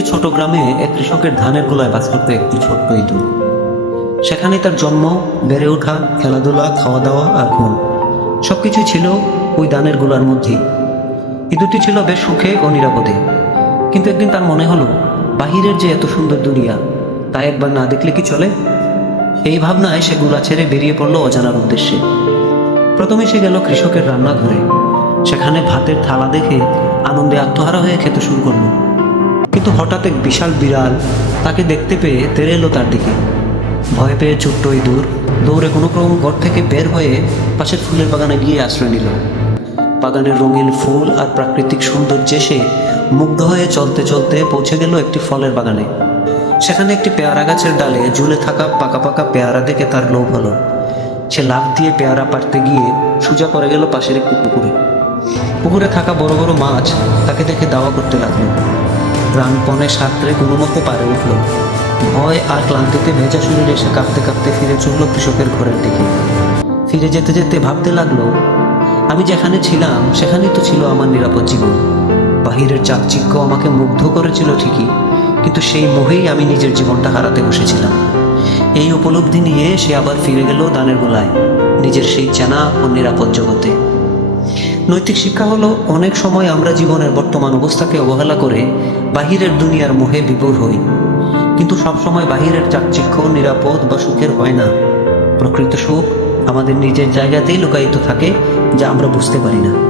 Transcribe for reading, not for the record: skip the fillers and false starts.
একটি ছোট গ্রামে এক কৃষকের ধানের গোলায় বাস করত একটি ছোট্ট ইঁদুর। সেখানে তার জন্ম, বেড়ে ওঠা, খেলাধুলা, খাওয়া দাওয়া আর ঘুম সবকিছুই ছিল ওই ধানের গোলার মধ্যেই। ইঁদুরটি ছিল বেশ সুখে ও নিরাপদে। কিন্তু একদিন তার মনে হলো, বাহিরের যে এত সুন্দর দুনিয়া, তা একবার না দেখলে কি চলে? এই ভাবনায় সে গোলা ছেড়ে বেরিয়ে পড়লো অজানার উদ্দেশ্যে। প্রথমে সে গেল কৃষকের রান্নাঘরে। সেখানে ভাতের থালা দেখে আনন্দে আত্মহারা হয়ে খেতে শুরু করলো। কিন্তু হঠাৎ এক বিশাল বিড়াল তাকে দেখতে পেয়ে তেড়ে এলো তার দিকে। ভয় পেয়ে ছোট্ট ইঁদুর দৌড়ে কোনো ক্রম ঘর থেকে বের হয়ে পাশের ফুলের বাগানে গিয়ে আশ্রয় নিল। বাগানের রঙিন ফুল আর প্রাকৃতিক সৌন্দর্যে সে মুগ্ধ হয়ে চলতে চলতে পৌঁছে গেল একটি ফলের বাগানে। সেখানে একটি পেয়ারা গাছের ডালে ঝুলে থাকা পাকা পাকা পেয়ারা দেখে তার লোভ হলো। সে লাফ দিয়ে পেয়ারা পাড়তে গিয়ে সোজা পড়ে গেল পাশের একটি পুকুরে। পুকুরে থাকা বড় বড় মাছ তাকে দেখে দাওয়া করতে লাগলো। প্রাণপণে সাঁতরে কোনো মতো পারে উঠল। ভয় আর ক্লান্তিতে ভেজা শরীরে এসে কাঁপতে কাঁপতে ফিরে চলল কৃষকের ঘরের দিকে। ফিরে যেতে যেতে ভাবতে লাগলো, আমি যেখানে ছিলাম সেখানেই তো ছিল আমার নিরাপদ জীবন। বাহিরের চাকচিক্য আমাকে মুগ্ধ করেছিল ঠিকই, কিন্তু সেই মোহেই আমি নিজের জীবনটা হারাতে বসেছিলাম। এই উপলব্ধি নিয়ে সে আবার ফিরে গেল ধানের গোলায়, নিজের সেই চেনা ও নিরাপদ জগতে। নৈতিক শিক্ষা হলো, অনেক সময় আমরা জীবনের বর্তমান অবস্থাকে অবহেলা করে বাহিরের দুনিয়ার মোহে বিভোর হই। কিন্তু সবসময় বাহিরের চাকচিক্য নিরাপদ বা সুখের হয় না। প্রকৃত সুখ আমাদের নিজের জায়গাতেই লুকায়িত থাকে, যা আমরা বুঝতে পারি না।